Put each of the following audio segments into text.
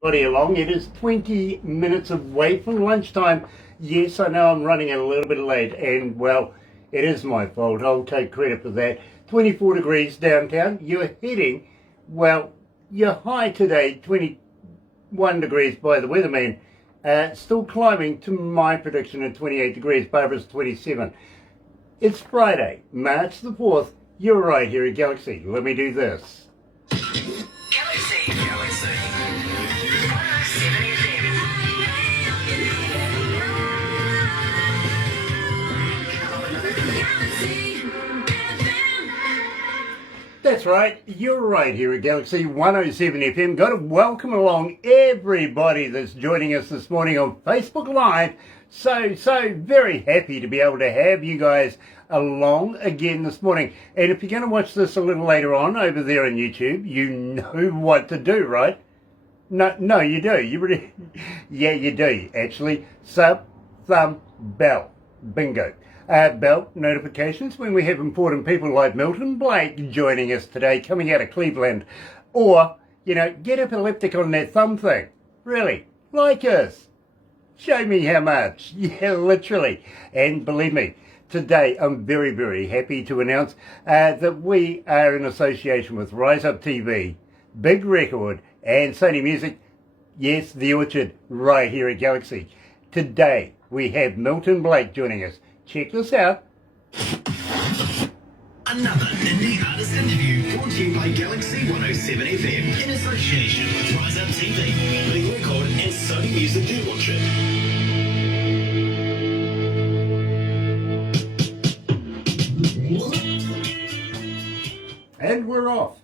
Body along. It is 20 minutes away from lunchtime. Yes, I know I'm running a little bit late, and well, it is my fault. I'll take credit for that. 24 degrees downtown. You're heading, well, your high today, 21 degrees by the weatherman. Still climbing to my prediction at 28 degrees. Barbara's 27. It's Friday, March the 4th. You're right here at Galaxy. Let me do this. Galaxy 107fm. That's right, you're right here at Galaxy 107 FM. Got to welcome along everybody that's joining us this morning on Facebook Live. So very happy to be able to have you guys along again this morning. And if you're going to watch this a little later on over there on YouTube, you know what to do, right? No, you do. You really, yeah, you do, actually. Sub, thumb, bell. Bingo. Bell notifications when we have important people like Milton Blake joining us today, coming out of Cleveland. Or, get epileptic on that thumb thing. Really, like us. Show me how much. Yeah, literally. And believe me, today I'm very, very happy to announce that we are in association with Rise Up TV, Big Record, and Sony Music. Yes, The Orchard, right here at Galaxy. Today we have Milton Blake joining us. Check this out. Another indie artist interview brought to you by Galaxy 107fm in association with Rise Up TV, Big Record, and Sony Music The Orchard. And we're off.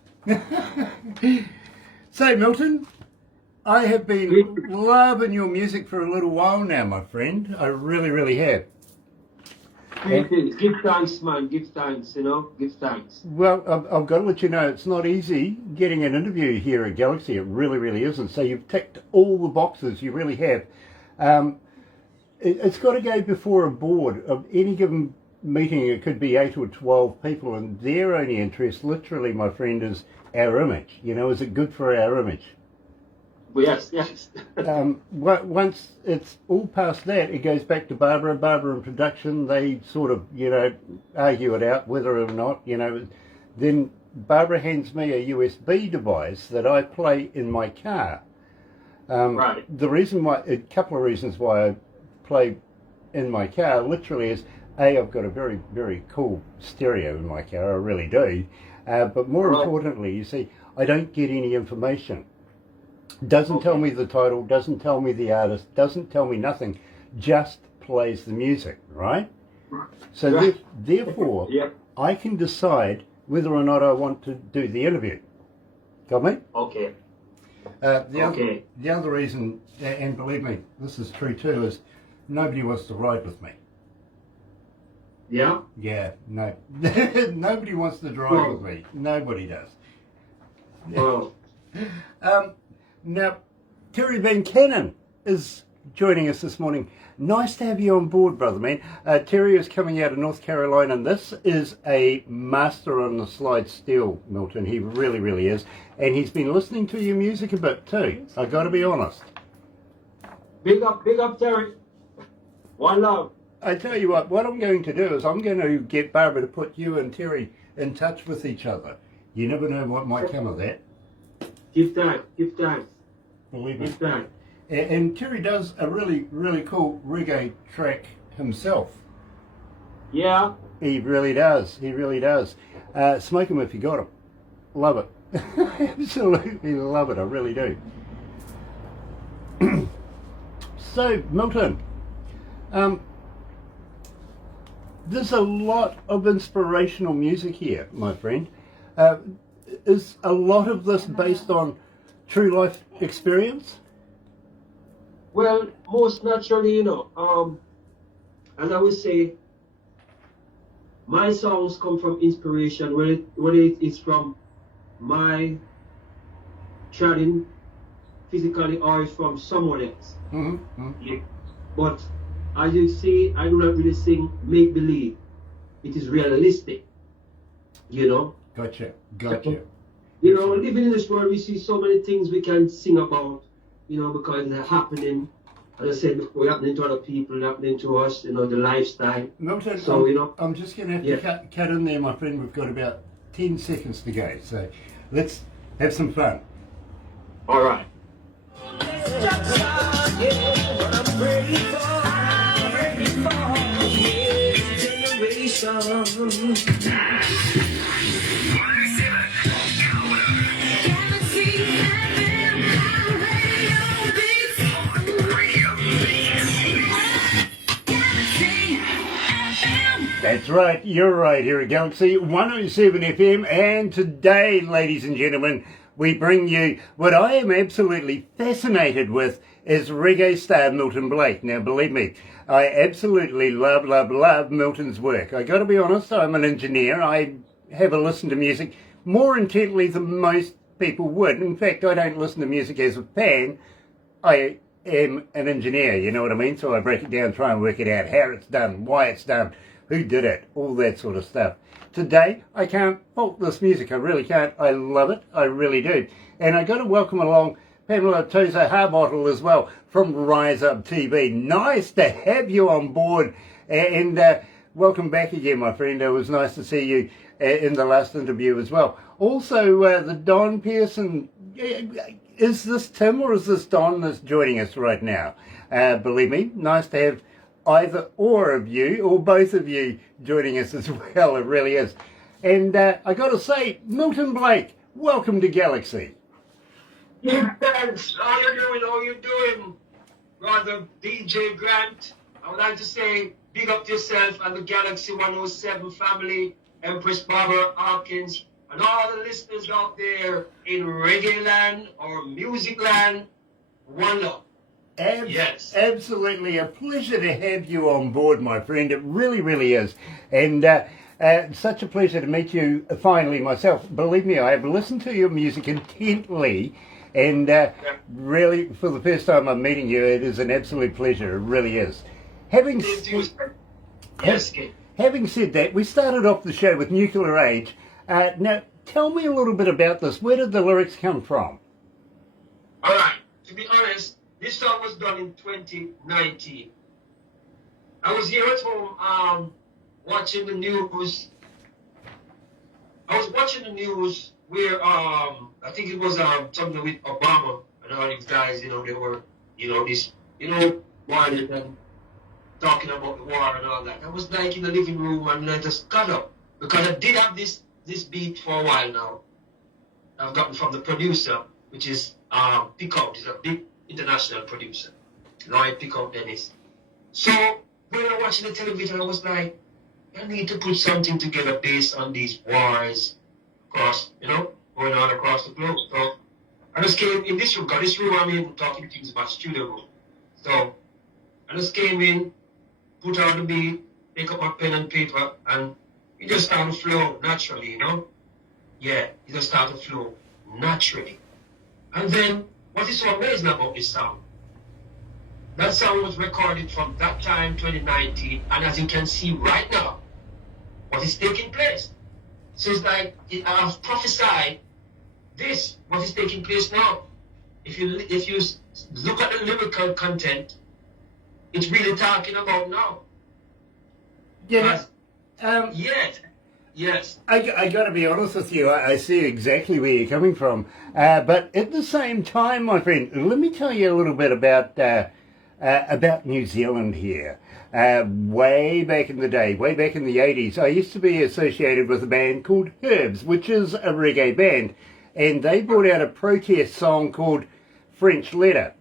So, Milton, I have been loving your music for a little while now, my friend. I really, really have. Give thanks, man. Give thanks, Give thanks. Well, I've got to let you know, it's not easy getting an interview here at Galaxy. It really, really isn't. So you've ticked all the boxes. You really have. It's got to go before a board of any given meeting. It could be 8 or 12 people, and their only interest, literally, my friend, is our image. Is it good for our image? Well, yes. Once it's all past that, it goes back to Barbara. Barbara in production, they sort of, argue it out whether or not, Then Barbara hands me a USB device that I play in my car. Right. The reason why, a couple of reasons why I play in my car, literally is, A, I've got a very, very cool stereo in my car, I really do. But more importantly, you see, I don't get any information. Doesn't tell me the title, doesn't tell me the artist, doesn't tell me nothing, just plays the music, right? So therefore, I can decide whether or not I want to do the interview. Got me? Okay. The other reason, and believe me, this is true too, is nobody wants to ride with me. Yeah? Yeah, no. Nobody wants to drive with me. Nobody does. Well. Now, Terry Van Cannon is joining us this morning. Nice to have you on board, brother man. Terry is coming out of North Carolina, and this is a master on the slide steel, Milton. He really, really is. And he's been listening to your music a bit too. I got to be honest. Big up, Terry. One love. I tell you what I'm going to do is I'm going to get Barbara to put you and Terry in touch with each other. You never know what might come of that. Give thanks. Believe me. Give thanks. And Terry does a really, really cool reggae track himself. Yeah. He really does. Smoke him if you got him. Love it. Absolutely love it. I really do. So, Milton, there's a lot of inspirational music here, my friend. Is a lot of this based on true life experience? Well, most naturally, and I would say my songs come from inspiration, whether it's from my chatting physically or it's from someone else. Mm-hmm. Yeah. But as you see, I do not really sing make believe. It is realistic, Gotcha. Living in this world, we see so many things we can sing about, you know, because it's happening. As I said before, happening to other people, happening to us, you know, the lifestyle. Milton, So, you know, I'm just going to have to cut in there, my friend. We've got about 10 seconds to go. So let's have some fun. all right. That's right, you're right here at Galaxy 107 FM, and today, ladies and gentlemen, we bring you what I am absolutely fascinated with is reggae star Milton Blake. Now, believe me, I absolutely love Milton's work. I got to be honest, I'm an engineer. I have a listen to music more intently than most people would. In fact, I don't listen to music as a fan. I am an engineer, you know what I mean? So I break it down, try and work it out, how it's done, why it's done, who did it, all that sort of stuff. Today, I can't fault this music. I really can't. I love it. I really do. And I got to welcome along Pamela Toza Harbottle as well from Rise Up TV. Nice to have you on board. And welcome back again, my friend. It was nice to see you in the last interview as well. Also, the Don Pearson. Is this Tim or is this Don that's joining us right now? Believe me, nice to have either or of you, or both of you, joining us as well. It really is. And I got to say, Milton Blake, welcome to Galaxy. Yeah, thanks. How you doing? How you doing, brother DJ Grant? I would like to say big up to yourself and the Galaxy 107 family, Empress Barbara Hawkins, and all the listeners out there in reggae land or music land. One love. Yes. Absolutely a pleasure to have you on board, my friend. It really, really is. And such a pleasure to meet you finally myself. Believe me, I have listened to your music intently, and really, for the first time I'm meeting you, it is an absolute pleasure. It really is. Having said that, we started off the show with Nuclear Age. Now, tell me a little bit about this. Where did the lyrics come from? All right. To be honest, this song was done in 2019. I was here at home watching the news. I was watching the news where I think it was something with Obama and all these guys, you know, they were, you know, this, you know, wanted and talking about the war and all that. I was like in the living room and I just got up because I did have this beat for a while now. I've gotten from the producer, which is Pickup. He's a big international producer, Lloyd Pickup Dennis. So when I was watching the television, I was like, I need to put something together based on these wars across, you know, going on across the globe. So I just came in this room, because this room I'm in talking to you is my studio room. So I just came in, put out the beat, pick up my pen and paper, and it just started to flow naturally, you know? Yeah, it just started to flow naturally. And then, what is so amazing about this song? That song was recorded from that time, 2019, and as you can see right now, what is taking place. So it's like, I've prophesied this, what is taking place now. If you look at the lyrical content, it's really talking about now. Yeah. Yes. I got to be honest with you. I see exactly where you're coming from. But at the same time, my friend, let me tell you a little bit about New Zealand here. Way back in the day, way back in the 80s, I used to be associated with a band called Herbs, which is a reggae band. And they brought out a protest song called French Letter,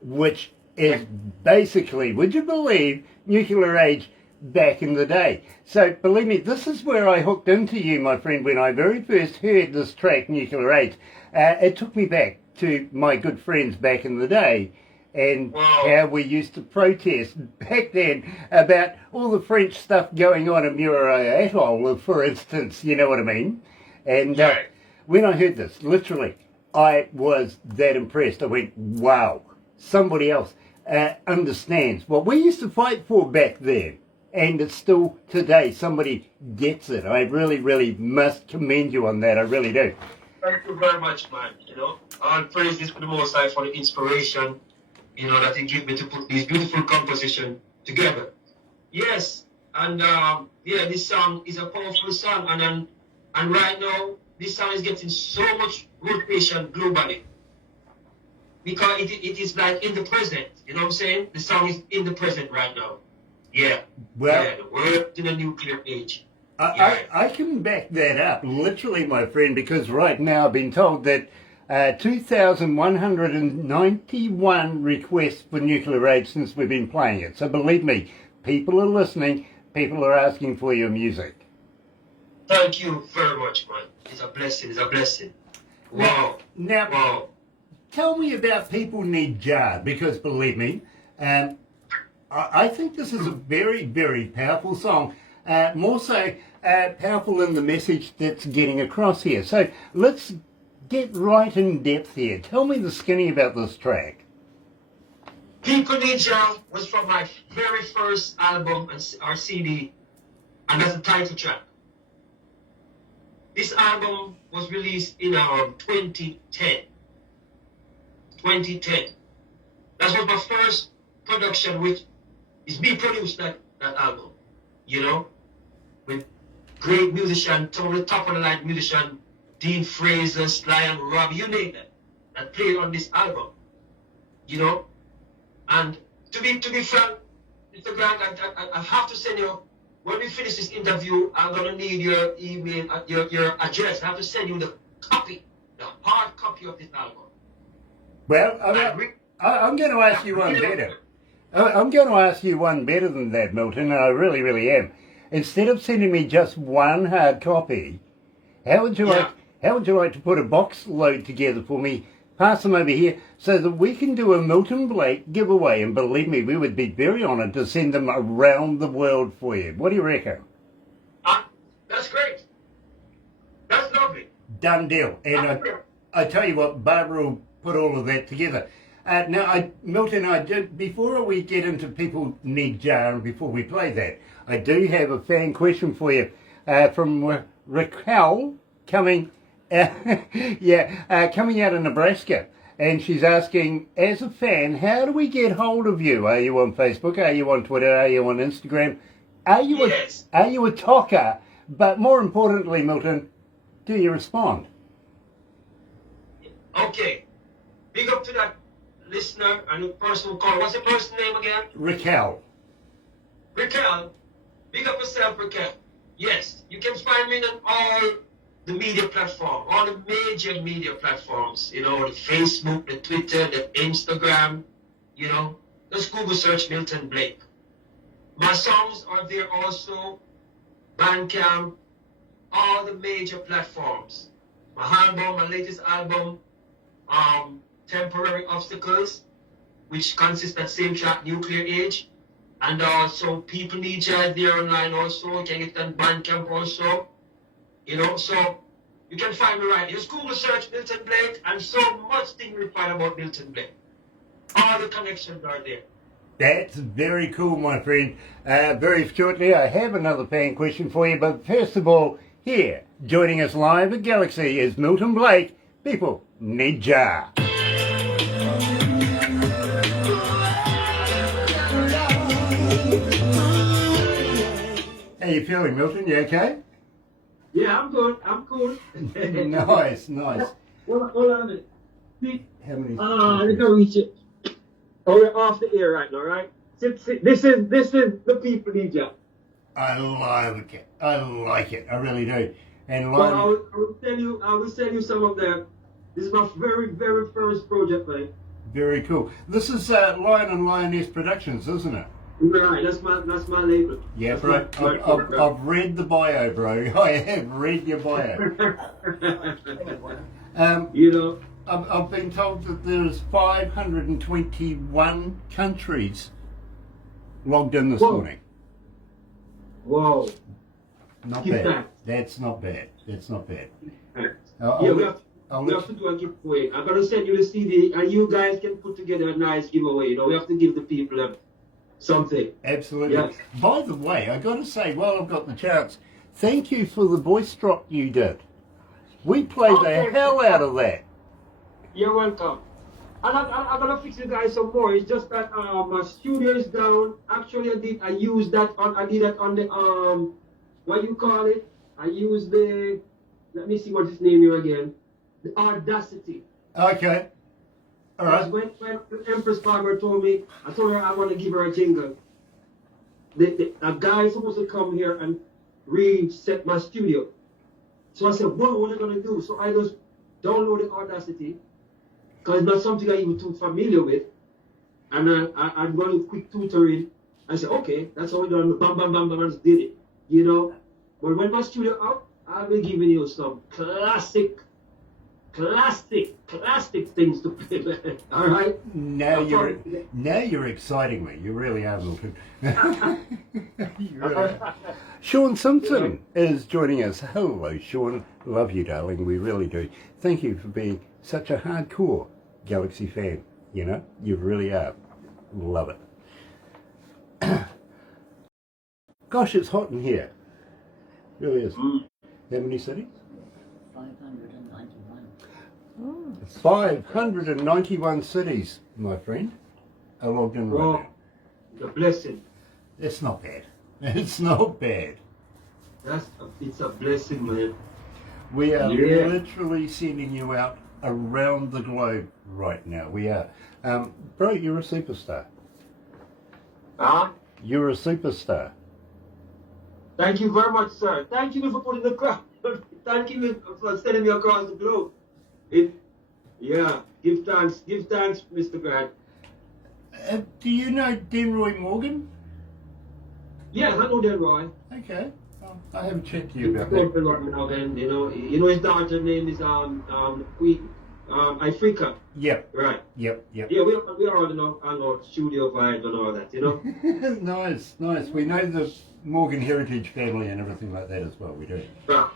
which is basically, would you believe, Nuclear Age back in the day. So believe me, this is where I hooked into you, my friend, when I very first heard this track, Nuclear Age. It took me back to my good friends back in the day and how we used to protest back then about all the French stuff going on in Muriel Atoll, for instance, you know what I mean? And when I heard this, literally, I was that impressed. I went, wow, somebody else understands what we used to fight for back then. And it's still today. Somebody gets it. I really, really must commend you on that. I really do. Thank you very much, man. You know, all praises to the Most High for the inspiration, you know, that He gave me to put these beautiful composition together. Yes, and yeah, this song is a powerful song, and right now this song is getting so much rotation globally because it is like in the present. You know what I'm saying? The song is in the present right now. Yeah. Well, yeah, the world in a nuclear age. I can back that up, literally, my friend, because right now I've been told that 2,191 requests for nuclear aid since we've been playing it. So believe me, people are listening, people are asking for your music. Thank you very much, man. It's a blessing, it's a blessing. Wow. Now, wow. Tell me about People Need Jar, because believe me, I think this is a very, very powerful song. More so powerful than the message that's getting across here. So let's get right in depth here. Tell me the skinny about this track. People Need Jar was from my very first album or CD, and that's the title track. This album was released in 2010. 2010. That was my first production, which is me produced that album, you know, with great musician, some of the top of the line musician, Dean Fraser, Sly and Rob, you name it, that played on this album, you know. And to be frank, Mr. Grant, I have to send you, when we finish this interview, I'm gonna need your email, your address. I have to send you the copy, the hard copy of this album. Well, I'm going to ask you one better. I'm going to ask you one better than that, Milton, and I really, really am. Instead of sending me just one hard copy, how would you like to put a box load together for me, pass them over here, so that we can do a Milton Blake giveaway? And believe me, we would be very honoured to send them around the world for you. What do you reckon? That's great. That's lovely. Done deal. And I tell you what, Barbara will put all of that together. Now, Milton, before we get into People Need Jar and before we play that, I do have a fan question for you from Raquel coming out of Nebraska. And she's asking, as a fan, how do we get hold of you? Are you on Facebook? Are you on Twitter? Are you on Instagram? Are you a talker? But more importantly, Milton, do you respond? Okay. Big up to that listener and the person who called. What's the person's name again? Raquel. Raquel. Big up yourself, Raquel. Yes, you can find me on all the media platforms, all the major media platforms, you know, the Facebook, the Twitter, the Instagram, you know. Just Google search Milton Blake. My songs are there also, Bandcamp, all the major platforms. My album, my latest album, Temporary Obstacles, which consists of same track, Nuclear Age, and also People Need Jar there online also. You can get it on Bandcamp also, you know. So you can find me right. Just Google search Milton Blake, and so much thing you find about Milton Blake. All the connections are there. That's very cool, my friend. Very shortly, I have another fan question for you, but first of all, here, joining us live at Galaxy is Milton Blake. People Need Jar. How you feeling, Milton? You okay? Yeah, I'm good. I'm cool. Nice. Hold on a minute. How many? I can reach it. Oh, we're off the air right now, right? This is the People Need Jar. I like it. I really do. And Well, I will send you some of them. This is my very, very first project, right? very cool. This is Lion and Lioness Productions, isn't it? Right, that's my label. Yeah, bro. I've read the bio, bro. I have read your bio. You know, I've been told that there's 521 countries logged in this morning. Whoa. Not Keep bad. that. That's not bad. That's not bad. We have to do a giveaway. I'm gonna send you the CD, and you guys can put together a nice giveaway. You know, we have to give the people something. Absolutely. Yes. By the way, I got to say, while I've got the chance, thank you for the voice drop you did. We played Okay. the hell out of that. You're welcome. And I'm gonna fix you guys some more. It's just that my studio is down. Actually, I used that on the what you call it? I used the, let me see what his name here again. The Audacity. Okay. All Because right. when Empress Barber told me, I told her I want to give her a jingle. A guy is supposed to come here and reset my studio. So I said, whoa, what am I gonna do? So I just downloaded Audacity, because it's not something I'm even too familiar with. And I'm running quick tutoring. I said, okay, that's how we do it. Bam, bam, bam, bam, I just did it. You know? But when my studio up, I'll be giving you some classic things to play. All right? Now you're exciting me. You really are, Milton. You really are. Sean Simpson is joining us. Hello, Sean. Love you, darling. We really do. Thank you for being such a hardcore Galaxy fan. You know, you really are. Love it. Gosh, it's hot in here. Really is. How many cities? 591. 591 cities, my friend, are logged in right Oh, now. it's a blessing. It's not bad. It's not bad. It's a blessing, man. We are Yeah. literally sending you out around the globe right now. We are. Bro, you're a superstar. Huh? You're a superstar. Thank you very much, sir. Thank you for putting the crowd. Thank you for sending me across the globe. Give thanks, Mr. Grant. Do you know Denroy Morgan? Yeah, I know that, Roy. Okay. Well, I haven't checked you about that. You know his daughter name is Queen Africa. Yep. Right. Yep. Yeah, we are all on our studio vibes and all that, you know. Nice. We know the Morgan heritage family and everything like that as well. We do. Right.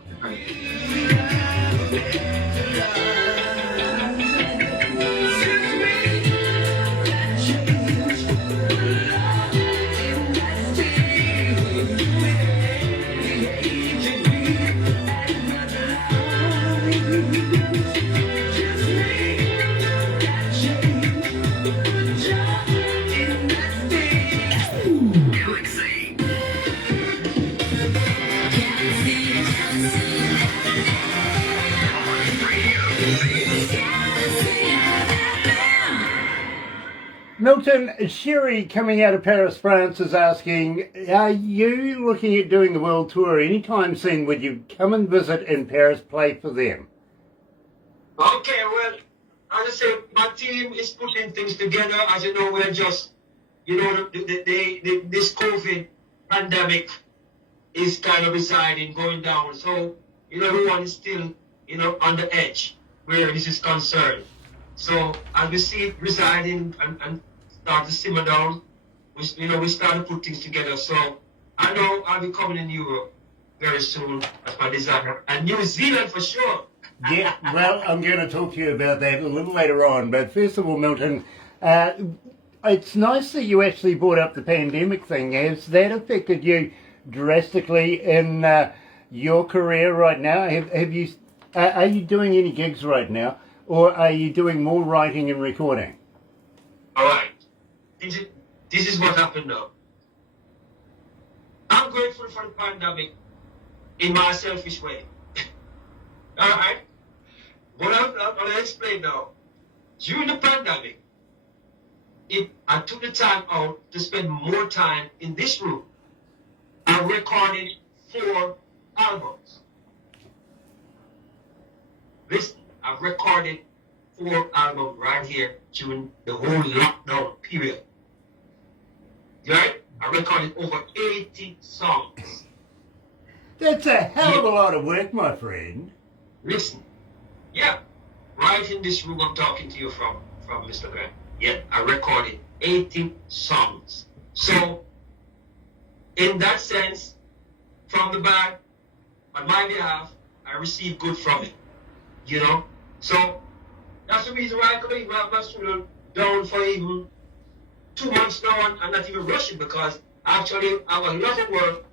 Milton, Sherry coming out of Paris, France is asking, are you looking at doing the world tour anytime soon? Would you come and visit in Paris, play for them? Okay, well, as I said, my team is putting things together. As you know, we're just, this COVID pandemic is kind of residing, going down. So, everyone is still, on the edge where this is concerned. So, as we see it residing and start to simmer down, we start to put things together. So, I know I'll be coming in Europe very soon, that's my desire. And New Zealand for sure. Yeah, well, I'm going to talk to you about that a little later on. But first of all, Milton, it's nice that you actually brought up the pandemic thing. Has that affected you drastically in your career right now? Have you? Are you doing any gigs right now, or are you doing more writing and recording? All right. This is what happened now. I'm grateful for the pandemic in my selfish way. All right? But I'm going to explain now. During the pandemic, I took the time out to spend more time in this room. I recorded 4 albums. Listen, I recorded 4 albums right here during the whole lockdown period. Right? I recorded over 80 songs. That's a hell of a lot of work, my friend. Listen, yeah, right in this room I'm talking to you from Mr. Grant. Yeah, I recorded 80 songs. So, in that sense, from the band, on my behalf, I received good from it. So that's the reason why I couldn't even have my studio down for even 2 months now. I'm not even rushing because actually I have a lot of work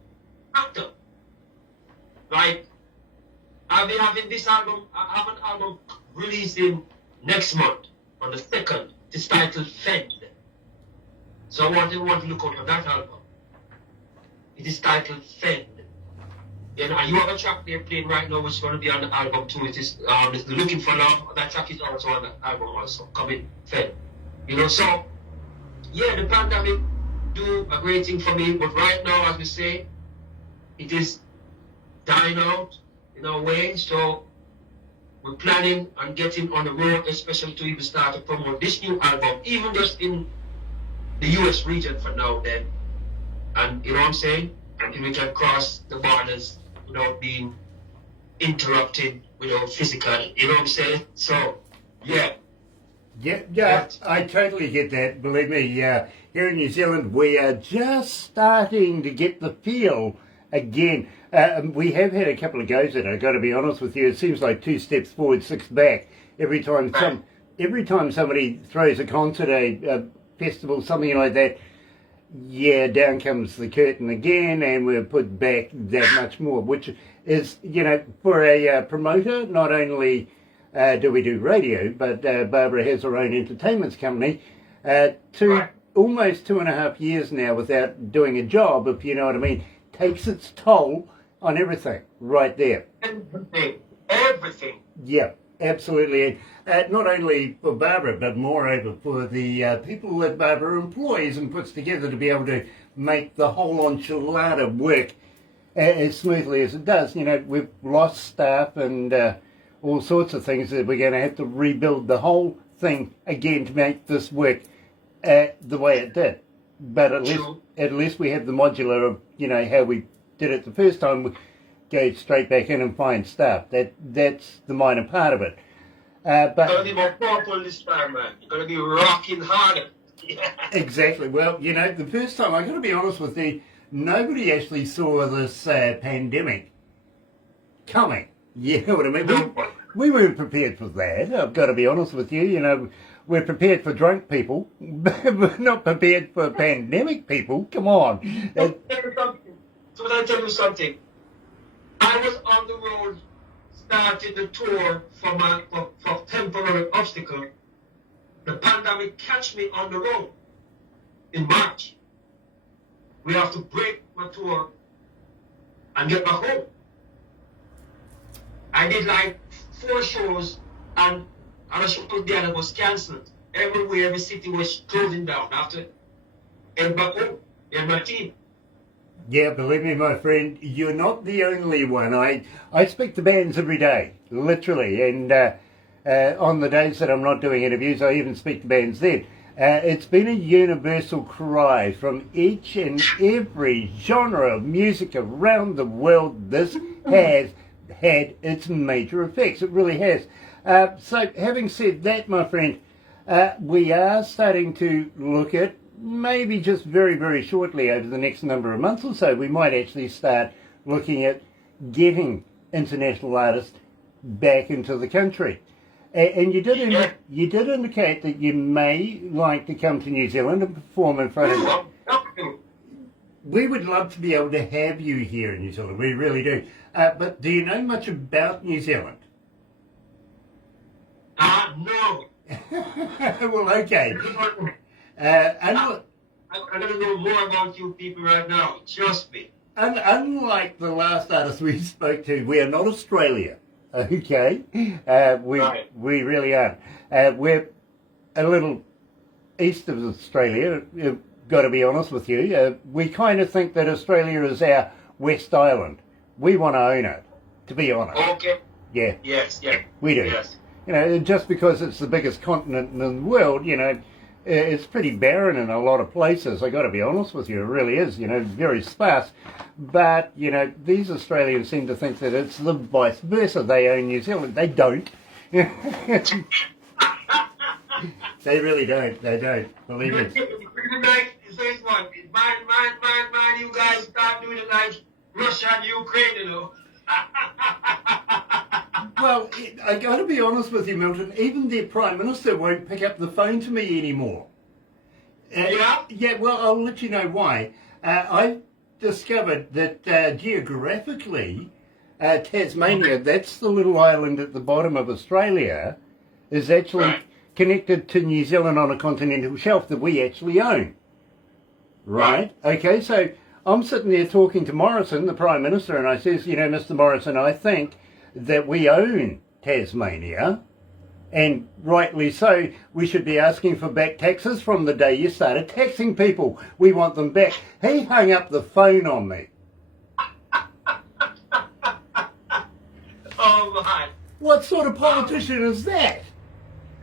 packed up. Like I'll be having this album, I have an album releasing next month on the 2nd. It's titled Fend. So I want you to look out for that album. It is titled Fend. You know, you have a track they're playing right now which is going to be on the album too. It is it's Looking for Love. That track is also on the album also, coming Fend. You know, so yeah, the pandemic do a great thing for me, but right now, as we say, it is dying out in a way. So we're planning on getting on the road, especially to even start to promote this new album, even just in the US region for now then. And you know what I'm saying? Until we can cross the borders without being interrupted, without physical, you know what I'm saying? So, yeah. Yeah, I totally get that. Believe me, here in New Zealand, we are just starting to get the feel again. We have had a couple of goes at it, I've got to be honest with you. It seems like 2 steps forward, 6 back. Every time somebody throws a concert, a festival, something like that, yeah, down comes the curtain again, and we're put back that much more, which is, you know, for a promoter, not only do we do radio, but Barbara has her own entertainment company, almost 2.5 years now without doing a job, if you know what I mean, takes its toll on everything right there. Everything. Yeah, absolutely. Not only for Barbara, but moreover for the people that Barbara employs and puts together to be able to make the whole enchilada work as smoothly as it does. You know, we've lost staff and all sorts of things that we're going to have to rebuild the whole thing again to make this work the way it did. But at least we have the modular of, you know, how we did it the first time. We go straight back in and find staff. That's the minor part of it. But it's going to be more powerful this time, man. You're going to be rocking harder. Exactly. Well, you know, the first time, I've got to be honest with you, nobody actually saw this pandemic coming. You know what I mean? We weren't prepared for that. I've got to be honest with you. You know, we're prepared for drunk people, but we're not prepared for pandemic people. Come on. So I tell you something. I was on the road, started the tour for temporary obstacle. The pandemic catch me on the road in March. We have to break my tour and get back home. I did like 4 shows and a show there that was cancelled. Everywhere, every city was closing down after. And back home, and my team. Yeah, believe me, my friend, you're not the only one. I speak to bands every day, literally, and on the days that I'm not doing interviews, I even speak to bands then. It's been a universal cry from each and every genre of music around the world. This has had its major effects. It really has. So having said that, my friend, we are starting to look at maybe just very, very shortly over the next number of months or so, we might actually start looking at getting international artists back into the country. And you did indicate that you may like to come to New Zealand and perform in front of... We would love to be able to have you here in New Zealand, we really do. But do you know much about New Zealand? No. Well, okay. I'm going to know more about you people right now. Trust me. Unlike the last artist we spoke to, we are not Australia. Okay? We really aren't. We're a little east of Australia, I've got to be honest with you. We kind of think that Australia is our West Island. We want to own it, to be honest. Okay. Yeah. Yes, yeah. We do. Yes. You know, just because it's the biggest continent in the world, you know, it's pretty barren in a lot of places. I got to be honest with you, it really is. You know, very sparse. But you know, these Australians seem to think that it's the vice versa. They own New Zealand. They don't. They really don't. They don't. Believe me. Mind, you guys start doing it like Russia and Ukraine, you know. Well, I got to be honest with you, Milton. Even their Prime Minister won't pick up the phone to me anymore. Yeah? Yeah, well, I'll let you know why. I've discovered that geographically, Tasmania, that's the little island at the bottom of Australia, is actually connected to New Zealand on a continental shelf that we actually own. Right? Okay, so I'm sitting there talking to Morrison, the Prime Minister, and I says, you know, Mr. Morrison, I think that we own Tasmania, and rightly so, we should be asking for back taxes from the day you started taxing people. We want them back. He hung up the phone on me. Oh my. What sort of politician is that?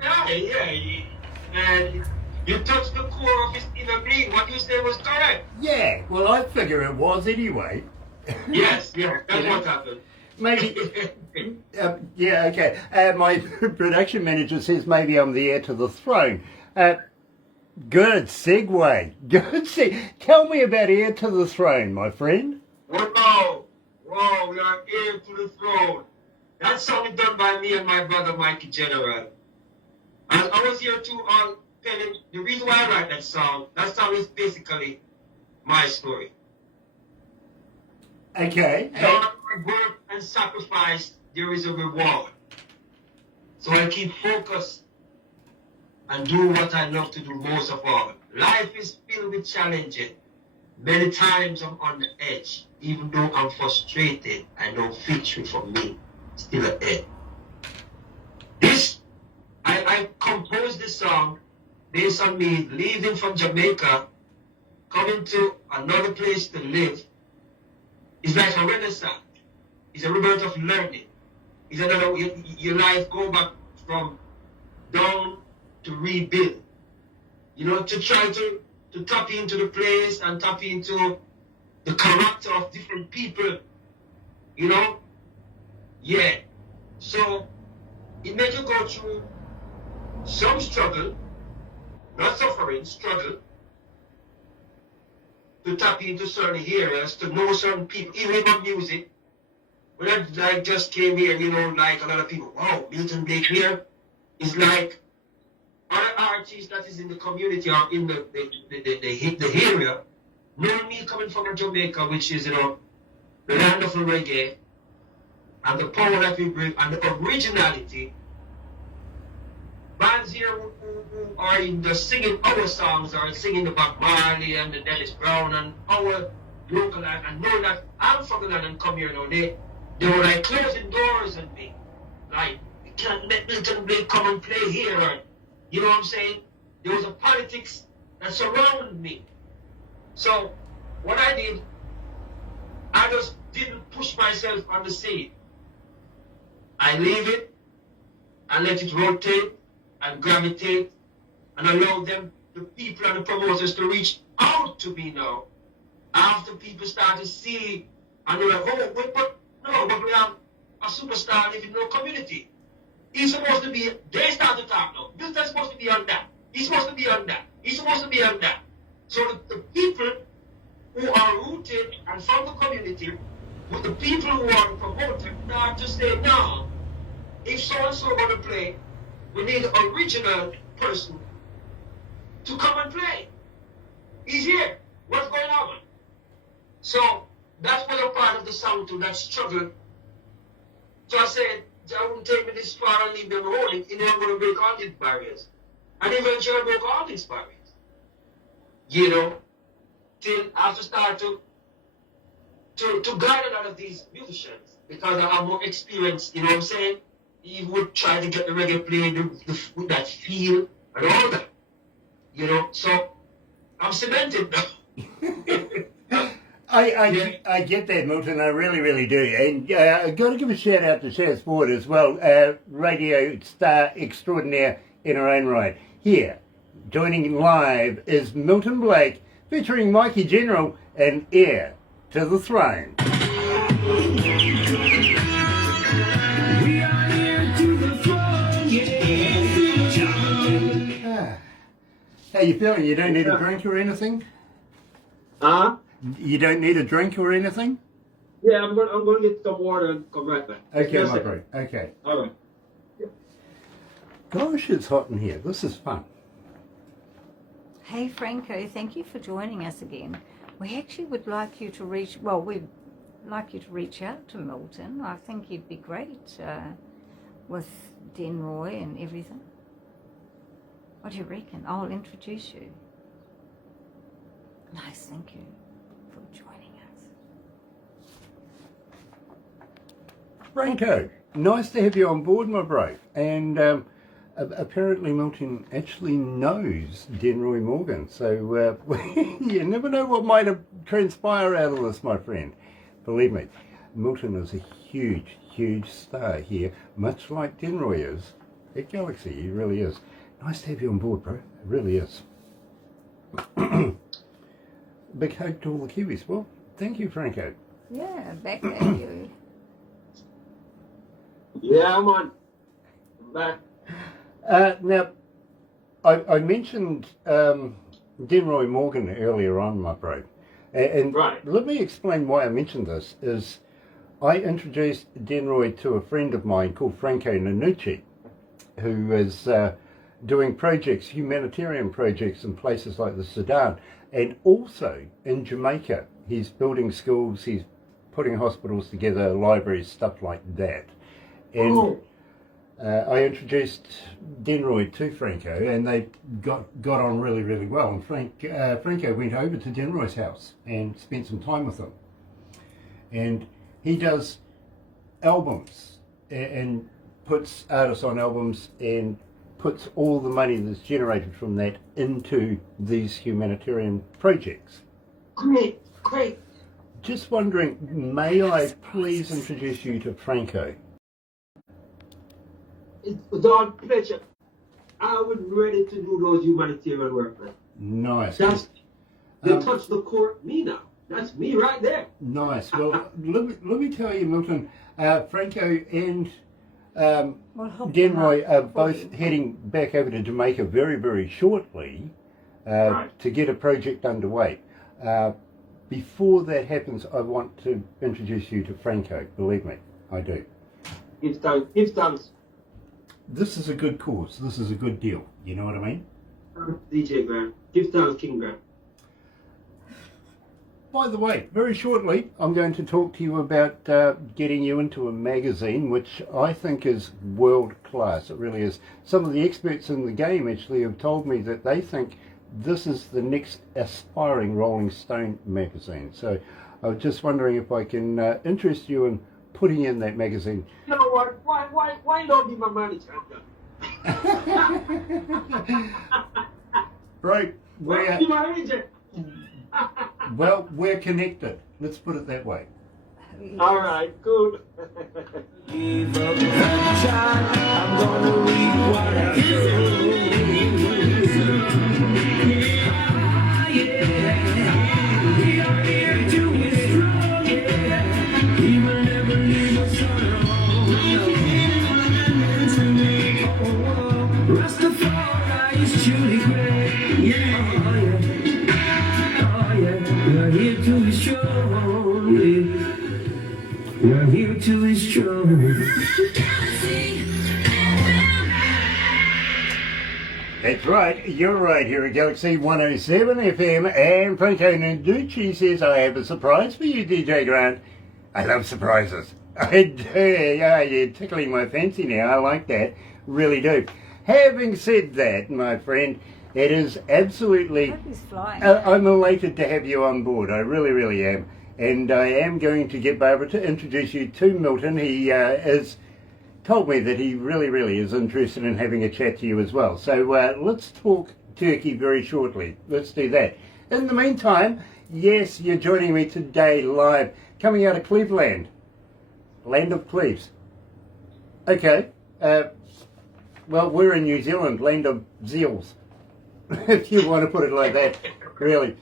Yeah. And you touched the core of his inner being. What you said was correct. Yeah, well, I figure it was anyway. Yes, that's what happened. Maybe, yeah, okay. My production manager says maybe I'm the heir to the throne. Good segue. Tell me about heir to the throne, my friend. Whoa, we are heir to the throne. That song is done by me and my brother Mikey General. And I was here to tell him the reason why I write that song is basically my story. Okay. For my work and sacrifice, there is a reward. So I keep focused and do what I love to do most of all. Life is filled with challenges. Many times I'm on the edge. Even though I'm frustrated, I know victory for me still ahead. I composed this song based on me leaving from Jamaica, coming to another place to live. It's like a renaissance. It's a rebirth of learning. It's another, your life go back from down to rebuild. You know, to try to tap into the place and tap into the character of different people. You know? Yeah. So, it made you go through some struggle, not suffering, struggle, to tap into certain areas, to know certain people, even about music. When I just came here, you know, like a lot of people, wow, Milton Blake here is like other artists that is in the community or in the area, knowing me coming from Jamaica, which is, you know, the land of the reggae, and the power that we bring, and the originality. Bands here who are in the singing our songs or singing the Bob Marley and the Dennis Brown and our local land, and know that I'm from the land and come here now. They were like closing doors on me. Like, you can't let Milton Blake come and play here. Or, you know what I'm saying? There was a politics that surrounded me. So, what I did, I just didn't push myself on the scene. I leave it and let it rotate and gravitate and allow them, the people and the promoters, to reach out to me now. After people start to see and they're like, but we have a superstar living in our community. He's supposed to be, they start to talk now. Milton's supposed to be on that. He's supposed to be on that. He's supposed to be on that. So the people who are rooted and from the community, with the people who are promoted, start to say, no, if so-and-so going to play, we need an original person to come and play. He's here. What's going on? So that was a part of the song too, that struggle. So I said, I wouldn't take me this far and leave them alone. You know, I'm going to break all these barriers. And eventually I broke all these barriers. You know, till I have to start to guide a lot of these musicians because I have more experience, you know what I'm saying? He would try to get the reggae playing with that feel and all that. You know, so I'm cemented now. I get that, Milton. I really, really do. And I've got to give a shout out to Shaz Ford as well, radio star extraordinaire in her own right. Here, joining live is Milton Blake, featuring Mikey General and Heir to the Throne. How you feeling? You don't need a drink or anything? Huh? You don't need a drink or anything? Yeah, I'm going to get some water and come right back. Okay, my friend. Okay. All right. Gosh, it's hot in here. This is fun. Hey Franco, thank you for joining us again. We actually would like you to reach, well, we like you to reach out to Milton. I think he'd be great with Denroy and everything. What do you reckon? I'll introduce you. Nice, thank you for joining us. Franco, nice to have you on board, my bro. And apparently Milton actually knows Denroy Morgan, so you never know what might have transpired out of this, my friend. Believe me, Milton is a huge, huge star here, much like Denroy is at Galaxy. He really is. Nice to have you on board, bro. It really is. Big hug to all the Kiwis. Well, thank you, Franco. Yeah, back at you. Yeah, I'm on. I'm back. Now, I mentioned Denroy Morgan earlier on, my bro. And Right. let me explain why I mentioned this. Is I introduced Denroy to a friend of mine called Franco Nanucci, who is doing projects, humanitarian projects in places like the Sudan and also in Jamaica. He's building schools, he's putting hospitals together, libraries, stuff like that. And I introduced Denroy to Franco, and they got on really, really well. And Franco went over to Denroy's house and spent some time with him. And he does albums and puts artists on albums and puts all the money that's generated from that into these humanitarian projects. Great, great. Just wondering, may I please introduce you to Franco? It's with all pleasure. I was ready to do those humanitarian work, man. Nice. That's, they touch the core me now. That's me right there. Nice. Well, let me tell you, Milton, Franco and Denroy are both heading back over to Jamaica very, very shortly to get a project underway. Before that happens, I want to introduce you to Franco. Believe me, I do. Give thanks. Give thanks. This is a good cause. This is a good deal. You know what I mean? DJ Grant. Give thanks, King Grant. By the way, very shortly, I'm going to talk to you about getting you into a magazine, which I think is world class. It really is. Some of the experts in the game actually have told me that they think this is the next aspiring Rolling Stone magazine. So I was just wondering if I can interest you in putting in that magazine. You know what? Why not be my manager? Right. Why be my agent? Well, we're connected. Let's put it that way. All right, good. Give up that child, I'm gonna reap what I we are here to be strong, we will never leave us alone. Rastafari is truly great, we're here to be strong, we're here to be strong. That's right, you're right here at Galaxy 107 FM, and Franco Nanucci says, I have a surprise for you, DJ Grant. I love surprises. I do, yeah, you're tickling my fancy now, I like that, really do. Having said that, my friend, it is absolutely, He's flying. I'm elated to have you on board, I really, really am. And I am going to get Barbara to introduce you to Milton. He has told me that he really, really is interested in having a chat to you as well. So let's talk turkey very shortly. Let's do that. In the meantime, yes, you're joining me today live, coming out of Cleveland, land of Cleves. Okay, well, we're in New Zealand, land of Zeals, if you want to put it like that, really.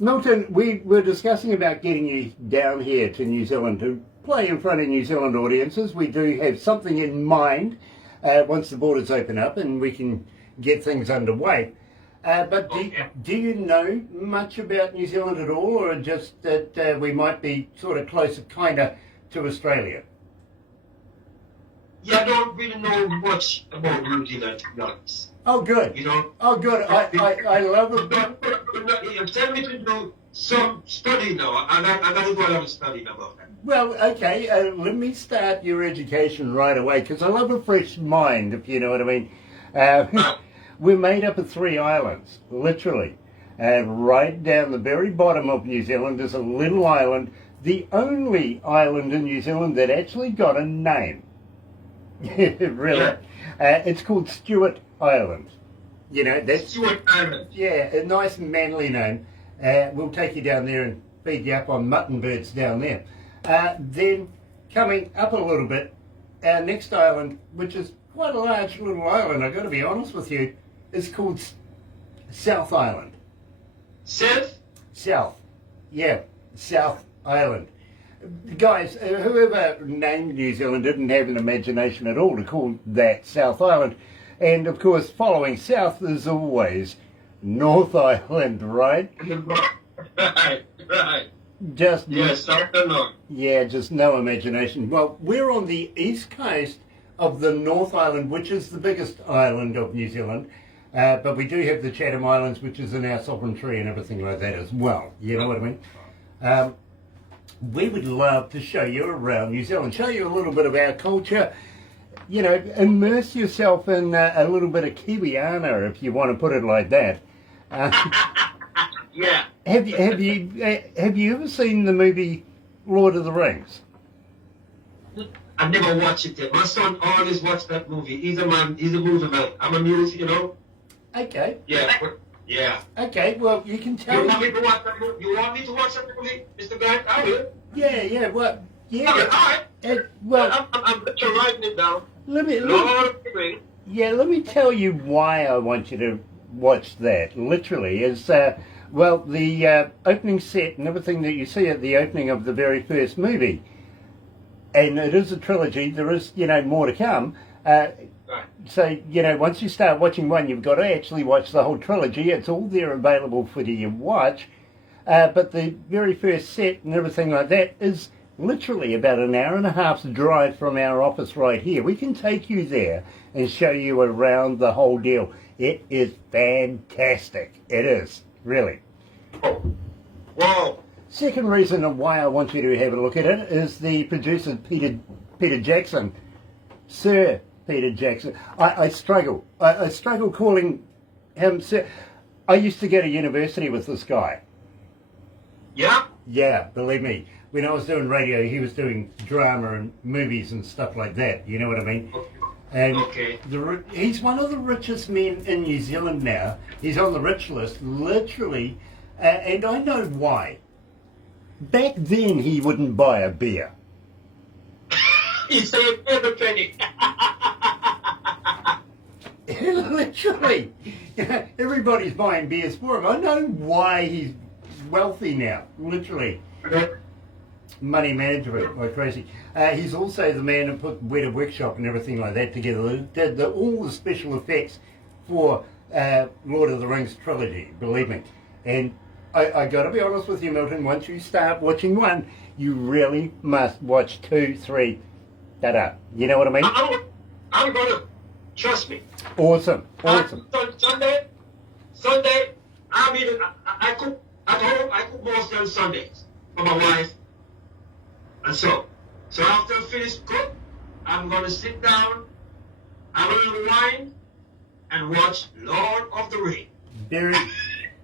Milton, we were discussing about getting you down here to New Zealand to play in front of New Zealand audiences. We do have something in mind once the borders open up and we can get things underway. But do you know much about New Zealand at all, or just that we might be sort of closer kind of to Australia? Yeah, I don't really know much about New Zealand, to be honest. Oh, good. You know? Oh, good. I love it. you tell me to do some study now. I got to do a lot of studying about that. Well, okay, let me start your education right away, because I love a fresh mind, if you know what I mean. We're made up of 3 islands, literally. Right down the very bottom of New Zealand is a little island, the only island in New Zealand that actually got a name. Really. Yeah. It's called Stewart Island. You know, that's... Stewart Island. Yeah, a nice manly name. We'll take you down there and feed you up on mutton birds down there. Then coming up a little bit, our next island, which is quite a large little island, I've got to be honest with you, is called South Island. South? South. Yeah, South Island. Guys, whoever named New Zealand didn't have an imagination at all to call that South Island. And of course, following south is always North Island, right? Right. Just Yes, South and North. yeah, just no imagination. Well, we're on the east coast of the North Island, which is the biggest island of New Zealand. But we do have the Chatham Islands, which is in our sovereignty and everything like that as well. You know what I mean? We would love to show you around New Zealand, show you a little bit of our culture. You know, immerse yourself in a little bit of Kiwiana, if you want to put it like that. Yeah. Have you ever seen the movie Lord of the Rings? I've never watched it yet. My son always watched that movie. He's a movie man. I'm a music, you know? Okay. Yeah. Yeah. Okay, well, you can tell You want me to watch that movie? You want me to watch that movie, Mr. Guy? I will. Yeah, well, yeah. All right. Well, I'm writing it down. let me Lord, tell you why I want you to watch that. Literally, is well, the opening set and everything that you see at the opening of the very first movie, and it is a trilogy. There is, you know, more to come. Right. So, you know, once you start watching one, you've got to actually watch the whole trilogy. It's all there available for you to watch. But the very first set and everything like that is literally about an hour and a half's drive from our office right here. We can take you there and show you around the whole deal. It is fantastic. It is, really. Oh. Wow. Second reason of why I want you to have a look at it is the producer, Peter Jackson. Sir Peter Jackson. I struggle. I struggle calling him Sir. I used to go to university with this guy. Yeah? Yeah, believe me. When I was doing radio, he was doing drama and movies and stuff like that. You know what I mean? And Okay. he's one of the richest men in New Zealand now. He's on the rich list, literally. And I know why. Back then, he wouldn't buy a beer. He saved every penny. Literally. Everybody's buying beers for him. I know why he's wealthy now. Literally. Money management, like crazy. He's also the man who put Weta Workshop and everything like that together. Did all the special effects for Lord of the Rings trilogy, believe me. And I got to be honest with you, Milton, once you start watching one, you really must watch 2, 3, da-da. You know what I mean? I'm going to, trust me. Awesome. Sunday, I cook at home. I cook mostly on Sundays for my wife. And so after I finish cook, I'm going to sit down, have a little wine, and watch Lord of the Rings. Very,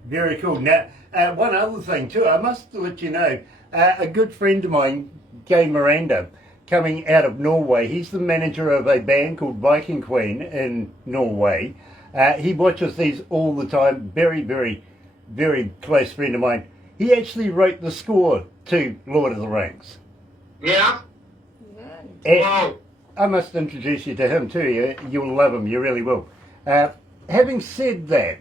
very cool. Now, one other thing too, I must let you know, a good friend of mine, Gay Miranda, coming out of Norway, he's the manager of a band called Viking Queen in Norway. He watches these all the time. Very, very, very close friend of mine. He actually wrote the score to Lord of the Rings. Yeah? And Wow. I must introduce you to him too. You'll love him, you really will. Having said that,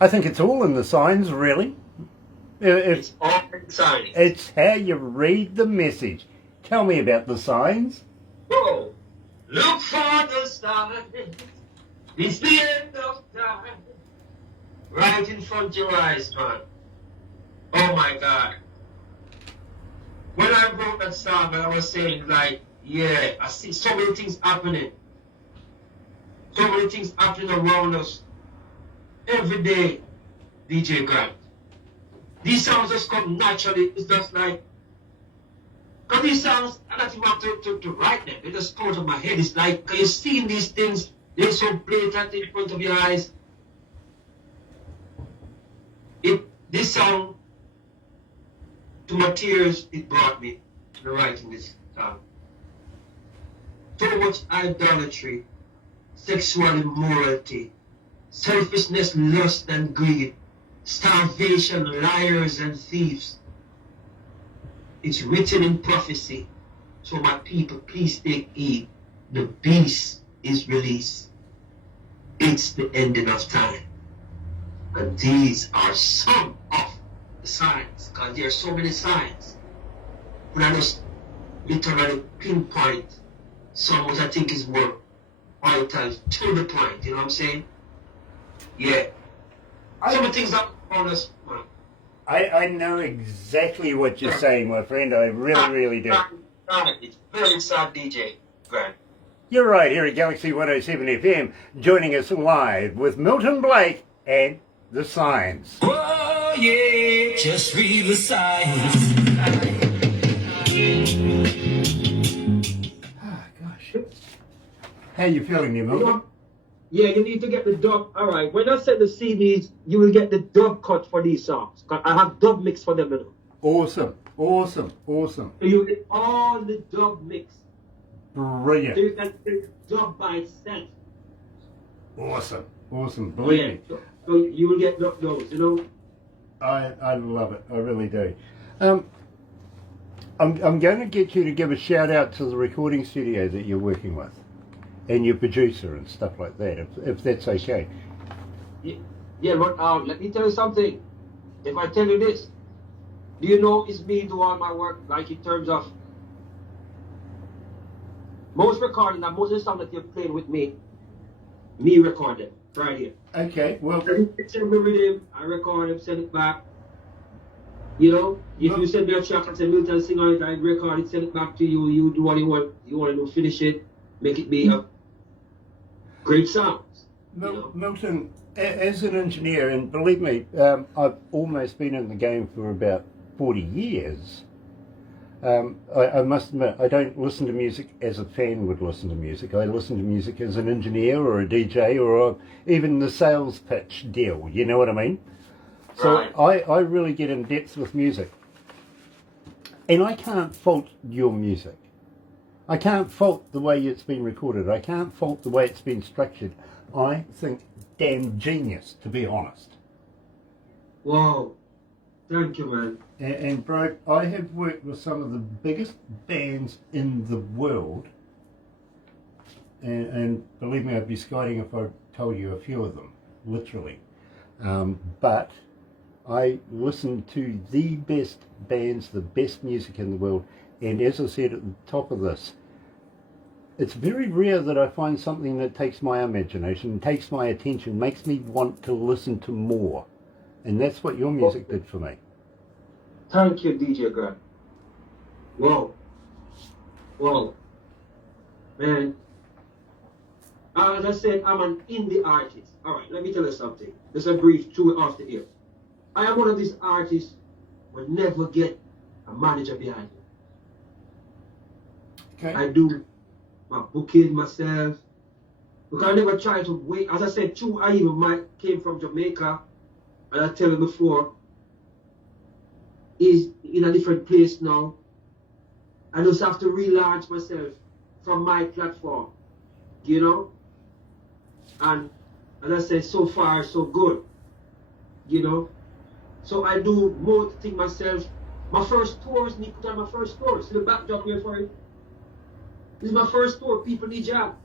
I think it's all in the signs, really. It's all exciting. It's how you read the message. Tell me about the signs. Whoa. Look for the sign. It's the end of time. Right in front of your eyes, man. Oh my God. When I wrote that song, I was saying, like, yeah, I see so many things happening. So many things happening around us every day. DJ Grant. These songs just come naturally. It's just like, because these songs, I don't even have to write them. They just come out of my head. It's like, you're seeing these things, they're so blatant in front of your eyes. This song, to my tears, it brought me to writing this song. So much idolatry, sexual immorality, selfishness, lust, and greed, starvation, liars, and thieves. It's written in prophecy. So my people, please take heed. The beast is released. It's the ending of time. And these are some of the signs, because there are so many signs. When I just literally pinpoint some which I think is more vital to the point, you know what I'm saying? Yeah. Some of the things that on us, man. I know exactly what you're saying, my friend. I really do. It's very sad, DJ Grant. You're right, here at Galaxy 107 FM, joining us live with Milton Blake and The Signs. Oh yeah, just read the signs. Oh, gosh. How you feeling there, Milton? Yeah, you need to get the dub. All right, when I send the CDs, you will get the dub cut for these songs. 'Cause I have dub mix for them. You know. Awesome. So you get all the dub mix. Brilliant. So you can take dub by itself. Awesome. Believe me. So you will get those, you know. I love it. I really do. I'm going to get you to give a shout out to the recording studio that you're working with, and your producer and stuff like that, if that's okay. Yeah, but let me tell you something. If I tell you this, do you know it's me do all my work, like in terms of most recording and most of the songs that you're playing with me record them right here. Okay, well, Send me rhythm, I record them, send it back. You know, if you send me a track and say Milton sing on it, I record it, send it back to you. You do what you want to do, finish it, make it be a great sound. Milton, as an engineer, and believe me, I've almost been in the game for about 40 years. I must admit, I don't listen to music as a fan would listen to music. I listen to music as an engineer or a DJ or even the sales pitch deal, you know what I mean? So Right. I really get in depth with music. And I can't fault your music. I can't fault the way it's been recorded. I can't fault the way it's been structured. I think damn genius, to be honest. Wow. Thank you, man. And bro, I have worked with some of the biggest bands in the world. And believe me, I'd be skiting if I told you a few of them, literally. But I listen to the best bands, the best music in the world. And as I said at the top of this, it's very rare that I find something that takes my imagination, takes my attention, makes me want to listen to more. And that's what your music did for me. Thank you, DJ Grant. Wow. Man. As I said, I'm an indie artist. All right, let me tell you something. Just a brief two off the ear. I am one of these artists who will never get a manager behind me. Okay. I do my booking myself. Because I never try to wait. As I said, too, I even came from Jamaica. And I tell you before, is in a different place now. I just have to relaunch myself from my platform, you know. And as I said, so far so good, you know. So I do more things myself. My first tour is put on my first tour. See the backdrop here for it. This is my first tour. People need job.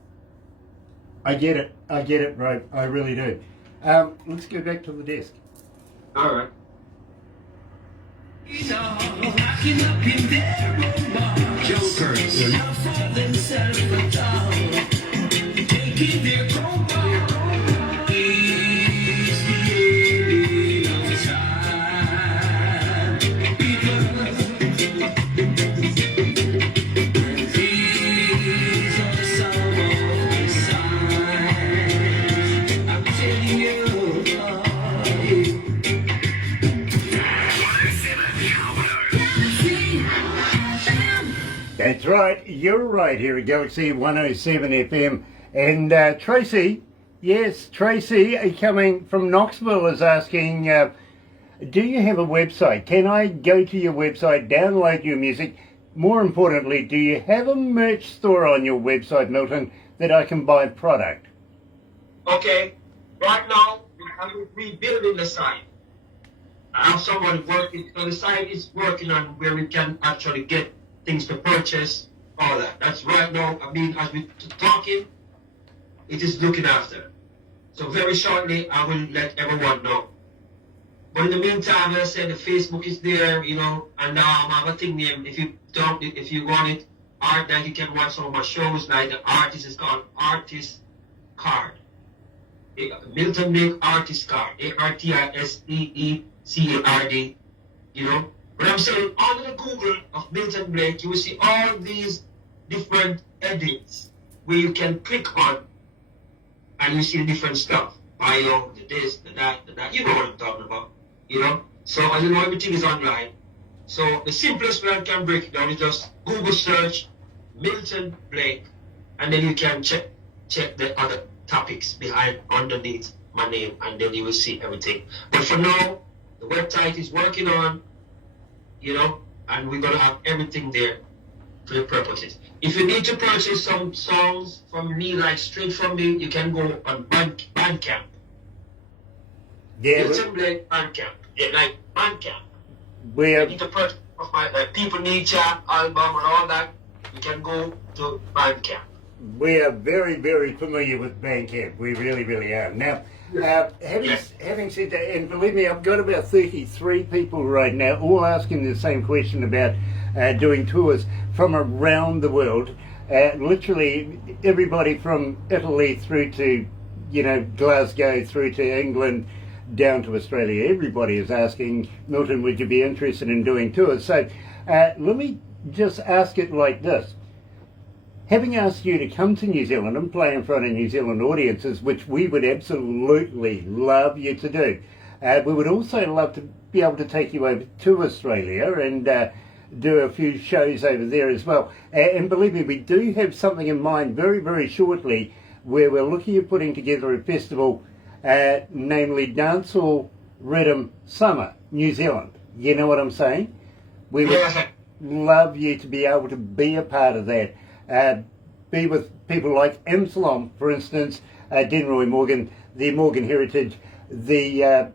I get it, bro. I really do. Let's go back to the desk. All right. That's right, you're right here at Galaxy 107 FM. And Tracy, yes, Tracy coming from Knoxville is asking, do you have a website? Can I go to your website, download your music? More importantly, do you have a merch store on your website, Milton, that I can buy product? Okay, right now I'm rebuilding the site. I have someone working, so the site is working on where we can actually get things to purchase, all that. That's right now, I mean, as we're talking, it is looking after. So very shortly, I will let everyone know. But in the meantime, as I said, the Facebook is there, you know, and I have a thing named, if you want it, art that you can watch some of my shows, like the artist is called Artist Card. Milton Blake Artist Card, ARTISTEECARD, you know. But I'm saying, under the Google of Milton Blake, you will see all these different edits where you can click on and you see the different stuff. Bio, the this, the that, you know what I'm talking about, you know. So, as you know, everything is online. So, the simplest way I can break it down is just Google search Milton Blake, and then you can check the other topics behind, underneath my name, and then you will see everything. But for now, the website is working on, you know, and we're going to have everything there for the purposes. If you need to purchase some songs from me, like straight from me, you can go on Bandcamp. Yeah, Milton Blake Bandcamp. Yeah, like Bandcamp. we You need to purchase of my People Nature album and all that, you can go to Bandcamp. We are very, very familiar with Bandcamp. We really, really are. Now, having said that, and believe me, I've got about 33 people right now all asking the same question about doing tours from around the world. Literally everybody from Italy through to, you know, Glasgow, through to England, down to Australia. Everybody is asking, Milton, would you be interested in doing tours? So let me just ask it like this. Having asked you to come to New Zealand and play in front of New Zealand audiences, which we would absolutely love you to do, we would also love to be able to take you over to Australia and do a few shows over there as well. And believe me, we do have something in mind very, very shortly where we're looking at putting together a festival, namely Dancehall Rhythm Summer, New Zealand. You know what I'm saying? We would love you to be able to be a part of that. Be with people like Imsalom, for instance, Denroy Morgan, the Morgan Heritage, the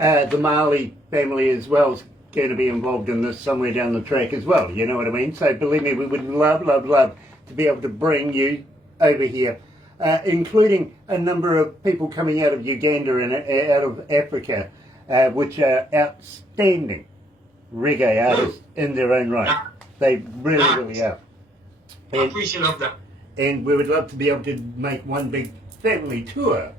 Marley family as well is going to be involved in this somewhere down the track as well, you know what I mean? So believe me, we would love to be able to bring you over here, including a number of people coming out of Uganda and out of Africa, which are outstanding reggae artists in their own right. They really are. I appreciate that. And we would love to be able to make one big family tour.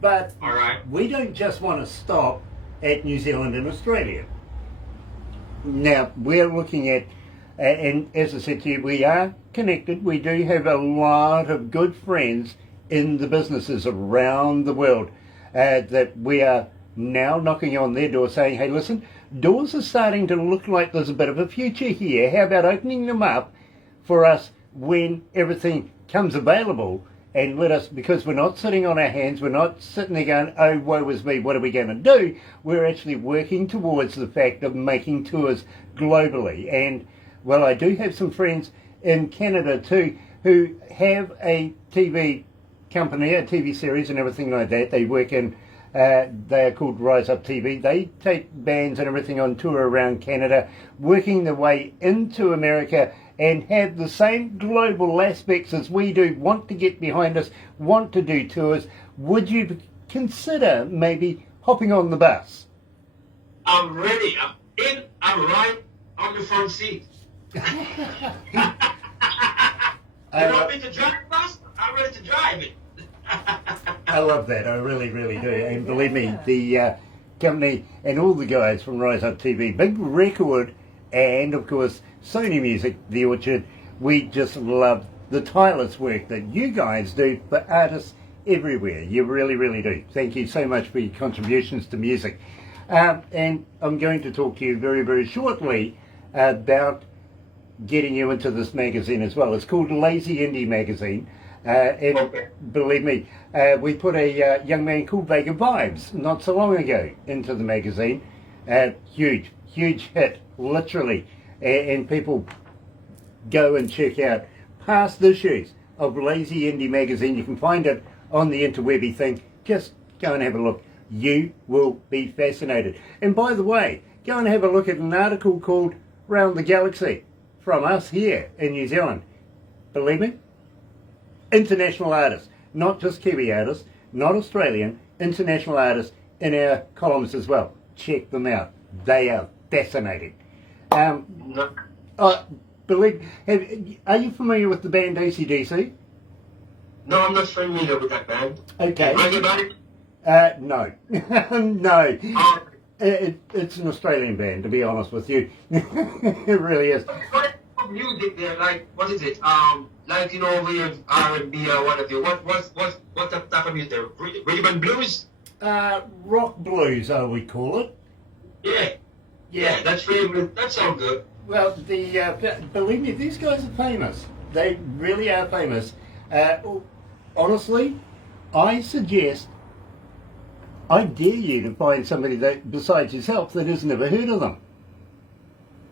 But all right, we don't just want to stop at New Zealand and Australia. Now, we're looking at, and as I said to you, we are connected. We do have a lot of good friends in the businesses around the world that we are now knocking on their door saying, hey, listen, doors are starting to look like there's a bit of a future here. How about opening them up for us when everything comes available, and let us, because we're not sitting on our hands, we're not sitting there going, oh, woe is me, what are we going to do? We're actually working towards the fact of making tours globally. And, well, I do have some friends in Canada too who have a TV company, a TV series and everything like that. They work in, they are called Rise Up TV. They take bands and everything on tour around Canada, working their way into America, and have the same global aspects as we do, want to get behind us, want to do tours. Would you consider maybe hopping on the bus? I'm ready. I'm in. I'm right on the front seat. You want me to drive the bus? I'm ready to drive it. I love that. I really, really do. And believe me, the company and all the guys from Rise Up TV, big record, and of course Sony Music, The Orchard, we just love the tireless work that you guys do for artists everywhere. You really, really do. Thank you so much for your contributions to music. And I'm going to talk to you very, very shortly about getting you into this magazine as well. It's called Lazy Indie Magazine. And Okay. believe me, we put a young man called Vega Vibes not so long ago into the magazine. Huge hit, literally. And people go and check out past issues of Lazy Indie Magazine. You can find it on the interwebby thing. Just go and have a look. You will be fascinated. And by the way, go and have a look at an article called Round the Galaxy from us here in New Zealand. Believe me, international artists, not just Kiwi artists, not Australian, international artists in our columns as well. Check them out. They are fascinating. No. Are you familiar with the band AC/DC? No, I'm not familiar with that band. Okay. Are you about it? No. No. Oh. It's an Australian band, to be honest with you. It really is. What type of music there? Like, what is it? Like, you know, we have R&B or whatever. What type of music there? Rhythm and blues? Rock blues, I would call it. Yeah. Yeah, that's really good. That sounds good. Well, believe me, these guys are famous. They really are famous. Honestly, I dare you to find somebody that, besides yourself, that has never heard of them.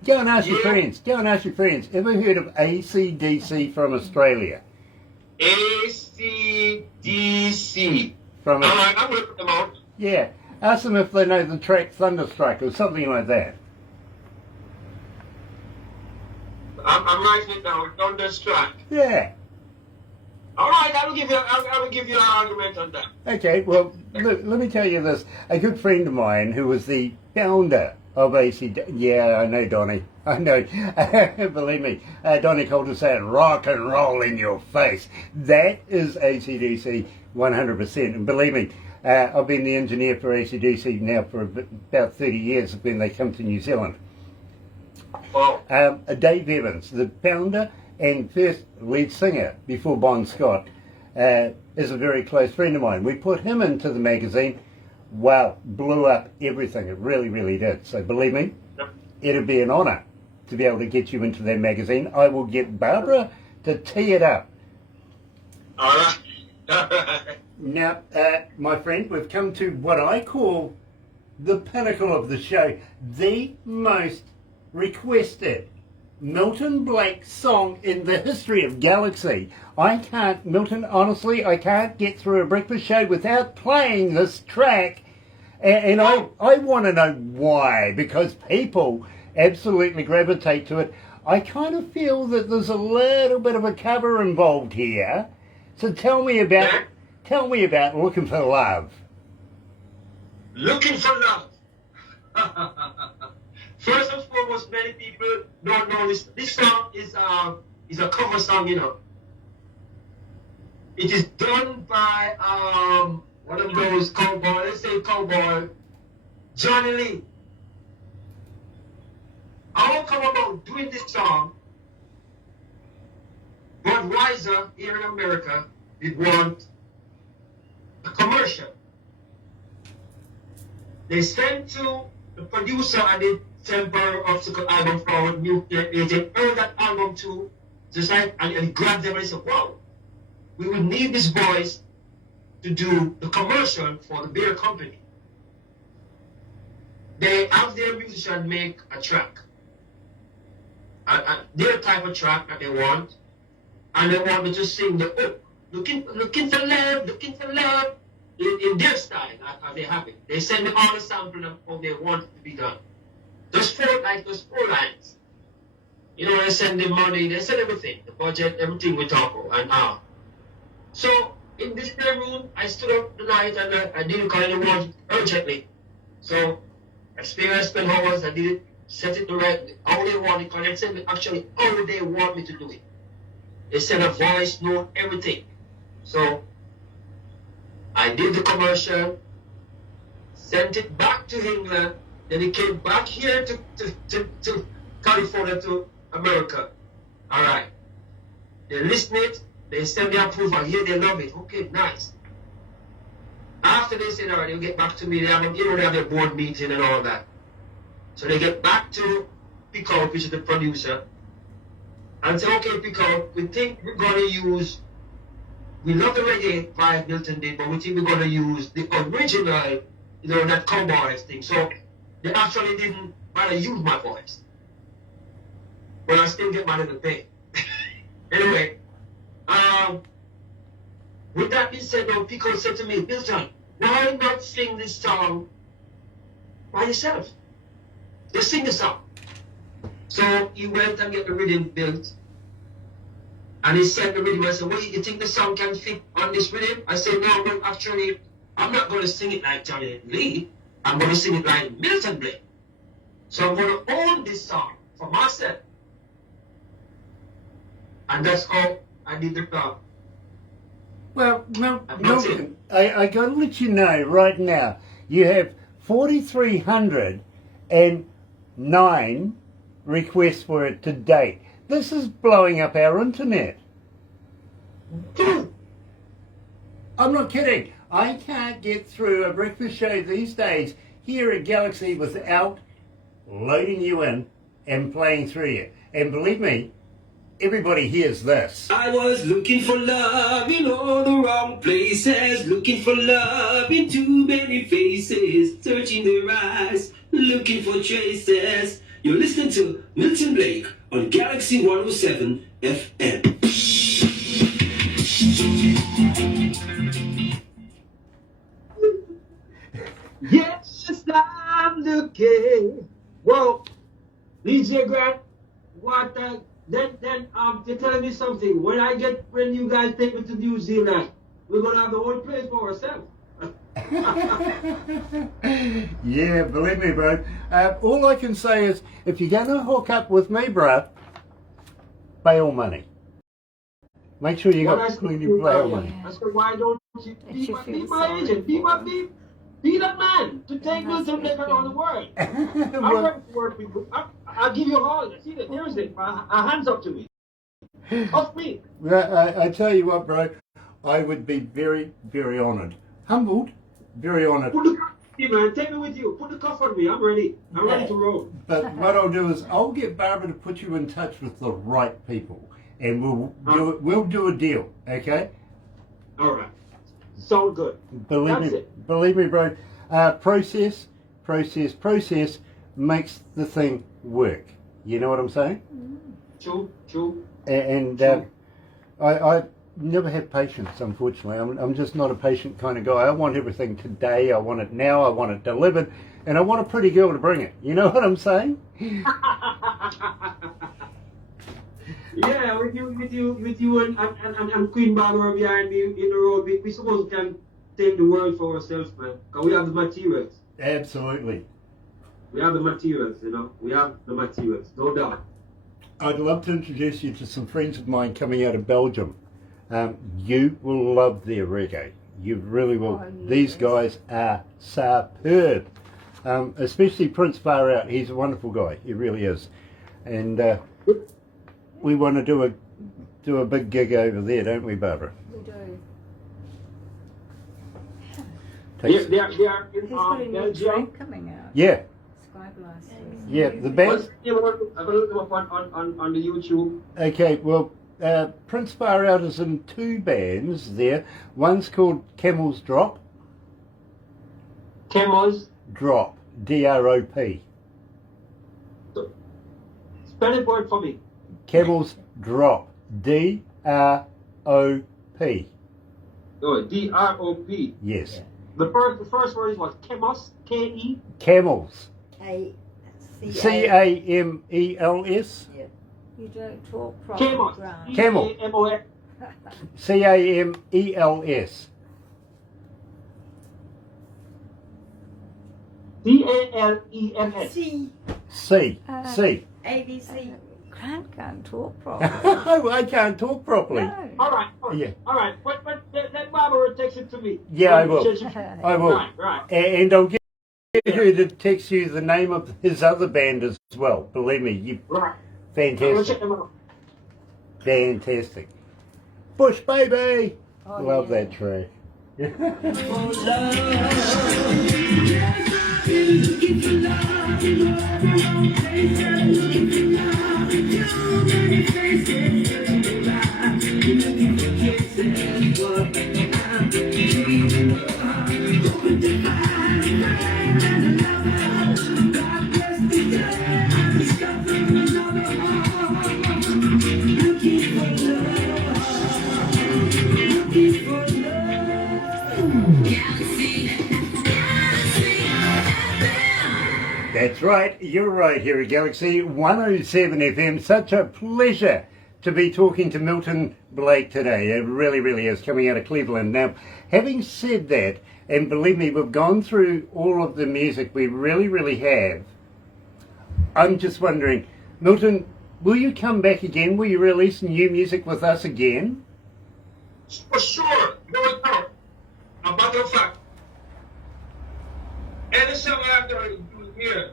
Go and ask your friends. Go and ask your friends. Ever heard of AC/DC from Australia? AC/DC. From All right, I'm going to put them out. Yeah. Ask them if they know the track Thunderstruck or something like that. I'm writing it down. Thunderstruck. Yeah. All right, I will give you an argument on that. Okay, well, look, let me tell you this. A good friend of mine who was the founder of AC/DC. Yeah, I know, Donnie. I know. Believe me, Donnie Coulter said, rock and roll in your face. That is AC/DC 100%. And believe me, I've been the engineer for AC/DC now for about 30 years when they come to New Zealand. Wow. Dave Evans, the founder and first lead singer before Bon Scott, is a very close friend of mine. We put him into the magazine. Wow, blew up everything. It really, really did. So believe me, it'd be an honour to be able to get you into that magazine. I will get Barbara to tee it up. All right. Now, my friend, we've come to what I call the pinnacle of the show, the most requested Milton Blake song in the history of Galaxy. Milton, honestly, I can't get through a breakfast show without playing this track. And I want to know why, because people absolutely gravitate to it. I kind of feel that there's a little bit of a cover involved here. So tell me about Looking for Love. Looking for love. First and foremost, many people don't know this. This song is a cover song, you know. It is done by one of those cowboy, Johnny Lee. How come about doing this song? Budweiser here in America did want a commercial. They sent to the producer and the Temper Obstacle album for Nuclear Agent, heard that album too, just like, and grabbed them and said, wow, we would need these boys to do the commercial for the beer company. They have their musician make a track, their type of track that they want, and they want me to sing the hook, looking for love, in their style, as they have it. They send me all the sample of how they want it to be done. Those four lines. You know, they send the money, they send everything, the budget, everything we talk about, and how. So, in this room, I stood up tonight and I didn't call anyone urgently. So, I spent hours, I did it, set it right, how they want it, because they sent me actually how they want me to do it. They sent a voice note, everything. So, I did the commercial, sent it back to England, then it came back here to California, to America. All right. They listen it, they send me approval. Here they love it. Okay, nice. After they said, all right, they'll get back to me. They have their board meeting and all that. So they get back to Pico, which is the producer, and say, okay, because we think we're going to use, we love the reggae vibe Milton did, but we think we're going to use the original, that cowboys thing. So they actually didn't bother use my voice. But I still get my little pay. Anyway, with that being said, now, Pico said to me, Milton, why not sing this song by yourself? Just sing the song. So he went and get the rhythm built. And he said the rhythm. I said, well, you think the song can fit on this rhythm? I said, no, but actually, I'm not going to sing it like Johnny Lee. I'm going to sing it like Milton Blake. So I'm going to own this song for myself. And that's how I did the song. Well, Milton, I got to let you know right now, you have 4,309 requests for it to date. This is blowing up our internet. I'm not kidding. I can't get through a breakfast show these days here at Galaxy without loading you in and playing through you. And believe me, everybody hears this. I was looking for love in all the wrong places, looking for love in too many faces, searching their eyes, looking for traces. You're listening to Milton Blake on Galaxy 107 FM. Yes, I'm looking. Well, DJ Grant, what then you're telling me something. When you guys take me to New Zealand, we're gonna have the whole place for ourselves. Yeah, believe me, bro. All I can say is, if you're gonna hook up with me, bro, bail money. Make sure you got plenty of bail money. I said, why don't you be my agent? Be that man to take Milton Blake around the world. I'm ready to work with you. I'll give you a haul. See that? There's it. Hands up to me. Off me. I tell you what, bro, I would be very, very honoured. Humbled, very honoured. Put the cuff on me, man. Take me with you. Put the cuff on me. I'm ready. I'm ready to roll. But what I'll do is I'll get Barbara to put you in touch with the right people, and we'll do a deal, okay? All right. So good. Believe me, bro. Process makes the thing work. You know what I'm saying? True. And I never have patience, unfortunately. I'm just not a patient kind of guy. I want everything today. I want it now. I want it delivered, and I want a pretty girl to bring it. You know what I'm saying? Yeah, with you and Queen Barbara behind me in the road, we suppose we can take the world for ourselves, man. Because we have the materials. Absolutely. We have the materials, We have the materials, no doubt. I'd love to introduce you to some friends of mine coming out of Belgium. You will love their reggae. You really will. Oh, yes. These guys are superb. Especially Prince Far Out. He's a wonderful guy. He really is. And we want to do a big gig over there, don't we, Barbara? We do. They are in He's got a new Belgium. track coming out. Yeah. Sky Blasters. Yeah, the band. I'm going to look them up on the YouTube. Okay, well, Prince Far Out is in two bands there. One's called Camel's Drop. Camel's Drop. D-R-O-P. Spell it word for me. Camel's Drop. D-R-O-P. Oh, D-R-O-P. Yes. Yeah. The first word is what? Chemos? K-E? Camels. C-A-M-E-L-S. C-A-M-E-L-S. Yeah. You don't talk properly. Chemos. Grant. Camel. C-A-M-O-S. C-A-M-E-L-S. C-A-L-E-M-S. C. C. C. ABC. Grant can't talk properly. I can't talk properly. No. All right. Yeah. All right. But let Barbara text it to me. Yeah, I will. I will. Right. And I'll get her to text you the name of his other band as well. Believe me, you Right. fantastic. Fantastic. Bush Baby. Oh, Love yeah. that track. That's right, you're right here at Galaxy 107 FM. Such a pleasure to be talking to Milton Blake today. It really, really is, coming out of Cleveland. Now, having said that, and believe me, we've gone through all of the music we really, really have. I'm just wondering, Milton, will you come back again? Will you release new music with us again? For sure, no doubt. A matter of fact, any song after you do here,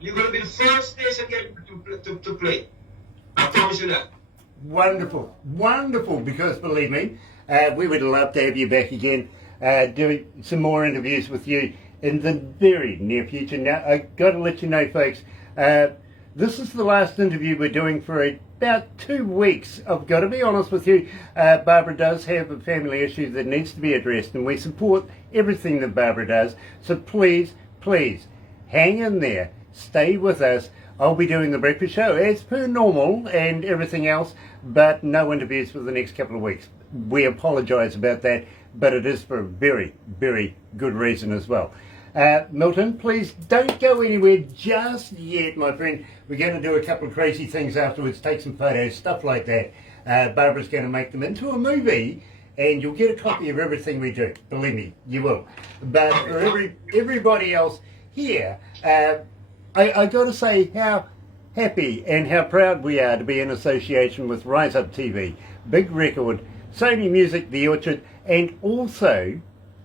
you're going to be the first station to play. I promise you that. Wonderful, wonderful, because believe me, we would love to have you back again, doing some more interviews with you in the very near future. Now, I've got to let you know, folks, this is the last interview we're doing for about 2 weeks. I've got to be honest with you, Barbara does have a family issue that needs to be addressed, and we support everything that Barbara does. So please, please, hang in there, stay with us. I'll be doing the breakfast show as per normal and everything else, but no interviews for the next couple of weeks. We apologise about that, but it is for a very, very good reason as well. Milton, please don't go anywhere just yet, my friend. We're going to do a couple of crazy things afterwards, take some photos, stuff like that. Barbara's going to make them into a movie, and you'll get a copy of everything we do. Believe me, you will. But for everybody else here, I got to say how happy and how proud we are to be in association with Rise Up TV, Big Record, Sony Music, The Orchard, and also,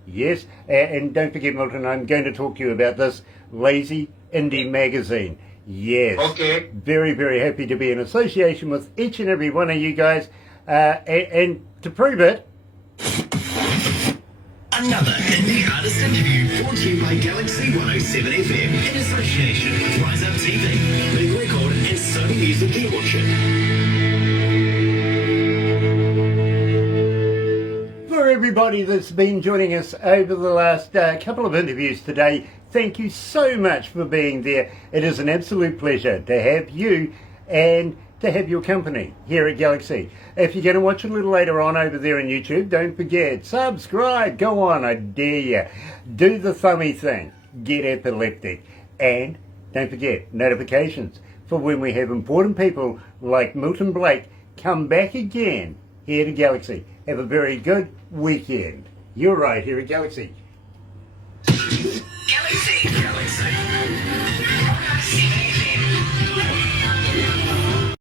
yes, and don't forget, Milton, I'm going to talk to you about this, Lazy Indie Magazine. Yes. Okay. Very, very happy to be in association with each and every one of you guys. And to prove it, another Indie Artist Interview brought to you by Galaxy 107 FM in association with Rise Up TV, Big Record and Sony Music The Orchard. for everybody that's been joining us over the last couple of interviews today, thank you so much for being there. It is an absolute pleasure to have you and to have your company here at Galaxy. If you're going to watch a little later on over there on YouTube, don't forget, subscribe, go on, I dare you. Do the thummy thing, get epileptic, and don't forget, notifications for when we have important people like Milton Blake come back again here to Galaxy. Have a very good weekend. You're right here at Galaxy. Galaxy.